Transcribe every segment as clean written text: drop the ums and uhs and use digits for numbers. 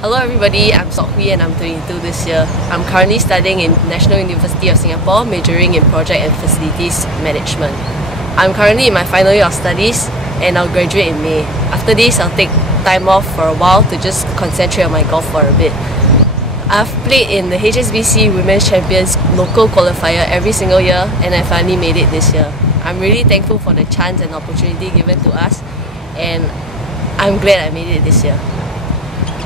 Hello everybody, I'm Hwee and I'm 22 this year. I'm currently studying in National University of Singapore, majoring in Project and Facilities Management. I'm currently in my final year of studies and I'll graduate in May. After this, I'll take time off for a while to just concentrate on my golf for a bit. I've played in the HSBC Women's Champions local qualifier every single year and I finally made it this year. I'm really thankful for the chance and opportunity given to us and I'm glad I made it this year.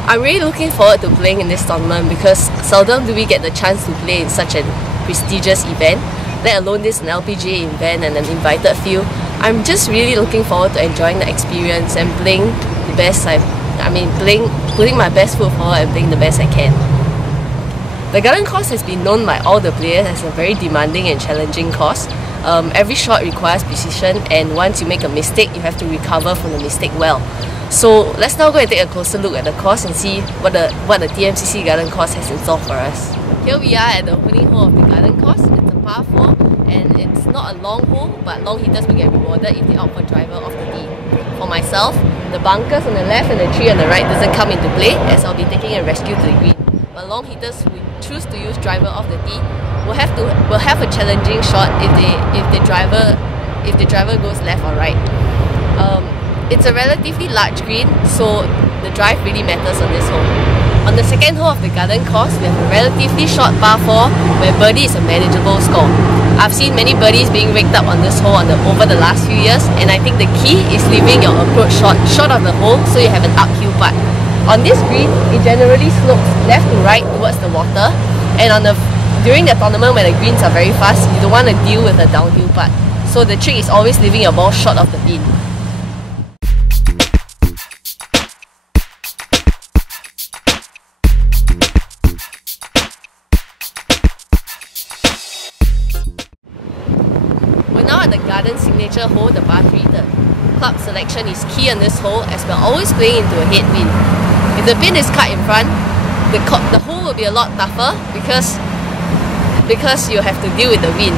I'm really looking forward to playing in this tournament because seldom do we get the chance to play in such a prestigious event, let alone this an LPGA event and an invited few. I'm just really looking forward to enjoying the experience and playing the best putting my best foot forward and playing the best I can. The garden course has been known by all the players as a very demanding and challenging course. Every shot requires precision and once you make a mistake, you have to recover from the mistake well. So let's now go and take a closer look at the course and see what the TMCC garden course has in store for us. Here we are at the opening hole of the garden course. It's a par 4 and it's not a long hole, but long hitters will get rewarded if they opt for driver off the tee. For myself, the bunkers on the left and the tree on the right doesn't come into play as I'll be taking a rescue to the green. But long hitters who choose to use driver off the tee will have a challenging shot if the driver goes left or right. It's a relatively large green, so the drive really matters on this hole. On the second hole of the garden course, we have a relatively short par 4 where birdie is a manageable score. I've seen many birdies being raked up on this hole over the last few years, and I think the key is leaving your approach short of the hole so you have an uphill putt. On this green, it generally slopes left to right towards the water, and during the tournament when the greens are very fast, you don't want to deal with a downhill putt. So the trick is always leaving your ball short of the pin. We're now at the garden signature hole, the par 3 third. Club selection is key on this hole as we're always playing into a headwind. If the pin is cut in front, the hole will be a lot tougher because you have to deal with the wind.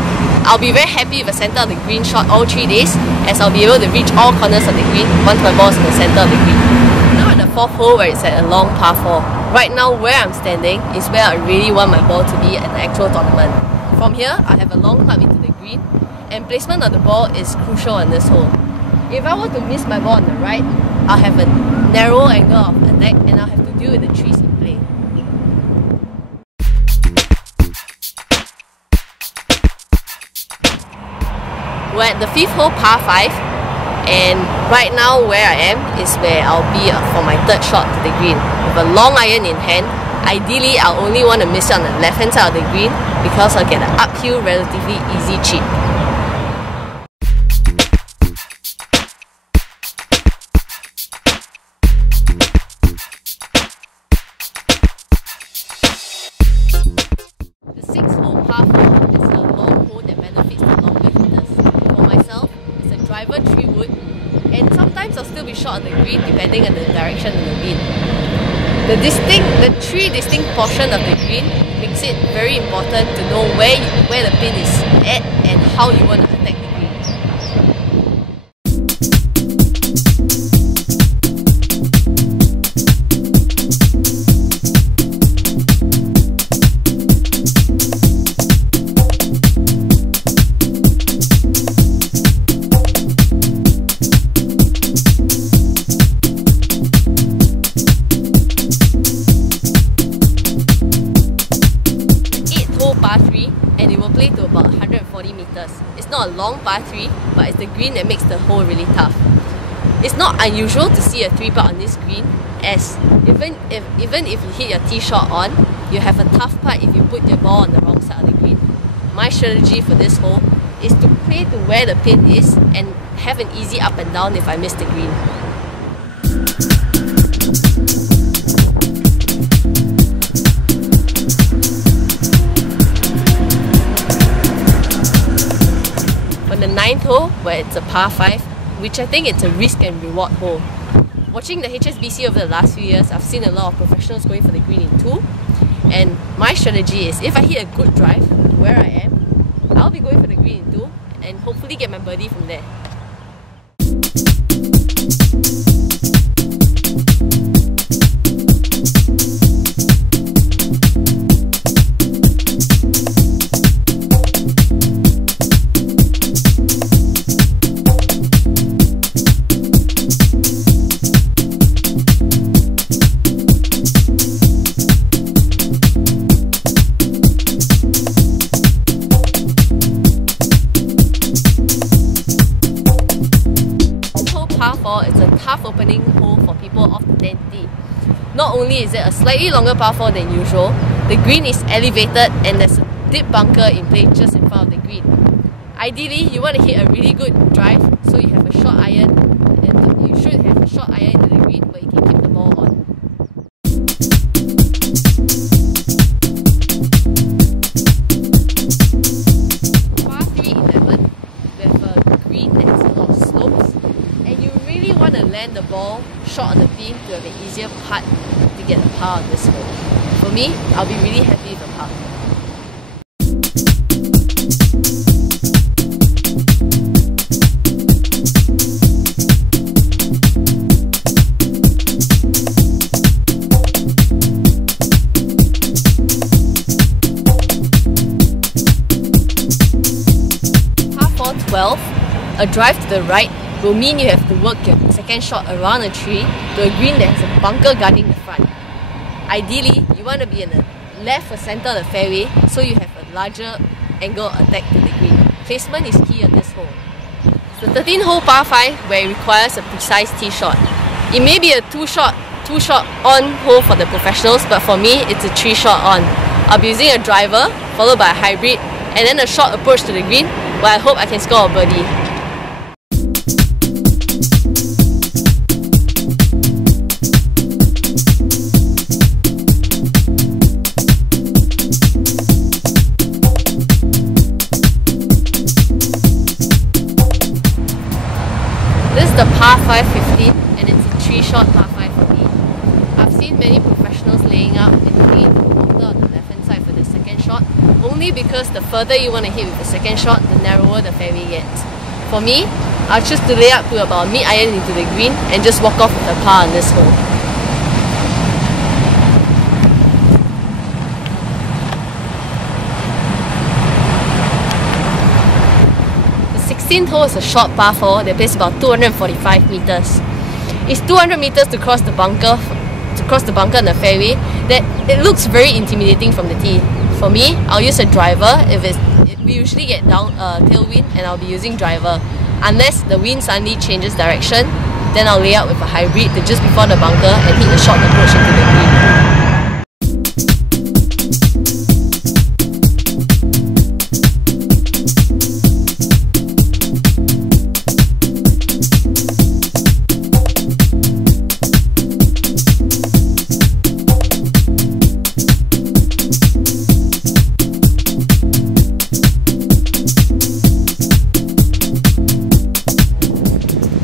I'll be very happy with the center of the green shot all 3 days as I'll be able to reach all corners of the green once my ball is in the center of the green. Now at the 4th hole where it's at a long par 4. Right now where I'm standing is where I really want my ball to be at the actual tournament. From here, I have a long club into the green and placement of the ball is crucial on this hole. If I were to miss my ball on the right, I'll have a narrow angle of attack and I'll have to deal with the trees in play. We're at the 5th hole par 5 and right now where I am is where I'll be for my 3rd shot to the green. With a long iron in hand, ideally I'll only want to miss it on the left hand side of the green because I'll get an uphill relatively easy chip. Driver 3 wood, and sometimes I'll still be short on the green depending on the direction of the wind. The 3 distinct portions of the green makes it very important to know where the pin is at and how you want to attack the green. Par 3 and it will play to about 140 meters. It's not a long par 3, but it's the green that makes the hole really tough. It's not unusual to see a 3-putt on this green as even if you hit your tee shot on, you have a tough putt if you put your ball on the wrong side of the green. My strategy for this hole is to play to where the pin is and have an easy up and down if I miss the green. The 9th hole, where it's a par 5, which I think it's a risk and reward hole. Watching the HSBC over the last few years, I've seen a lot of professionals going for the green in 2, and my strategy is if I hit a good drive where I am, I'll be going for the green in 2 and hopefully get my birdie from there. par 4, it's a tough opening hole for people off the 10th tee. Not only is it a slightly longer par 4 than usual, the green is elevated and there's a deep bunker in place just in front of the green. Ideally, you want to hit a really good drive, so you have a short iron, and you should have a short iron into the green where you can keep the ball on. Par 3-11, we have a green that has a lot of slopes, and you really want to land the ball short on the pin to have an easier putt to get a par on this hole. For me, I'll be really happy with a par. Par 12, a drive to the right will mean you have to work your second shot around a tree to a green that has a bunker guarding the front. Ideally, you want to be in the left or center of the fairway so you have a larger angle attack to the green. Placement is key on this hole. It's the 13th hole par 5 where it requires a precise tee shot. It may be a two shot on hole for the professionals, but for me it's a 3-shot on. I'll be using a driver followed by a hybrid and then a short approach to the green where I hope I can score a birdie. This is the par 5 15 and it's a 3-shot par 5 for me. I've seen many professionals laying out and hitting the water on the left hand side for the second shot, only because the further you want to hit with the second shot, the narrower the fairway gets. For me, I'll choose to lay up to about mid-iron into the green and just walk off with a par on this hole. The 16th hole is a short par 4 that plays about 245 meters. It's 200 meters to cross the bunker in the fairway that it looks very intimidating from the tee. For me, I'll use a driver. We usually get down tailwind and I'll be using driver. Unless the wind suddenly changes direction, then I'll lay out with a hybrid to just before the bunker and hit a short approach into the green.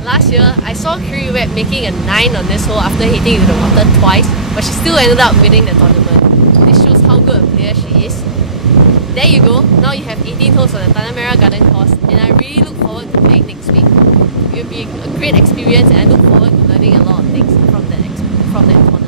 Last year, I saw Hwee making a 9 on this hole after hitting into the water twice, but she still ended up winning the tournament. This shows how good a player she is. There you go, now you have 18 holes on the Tanah Merah Garden course, and I really look forward to playing next week. It will be a great experience and I look forward to learning a lot of things from that tournament.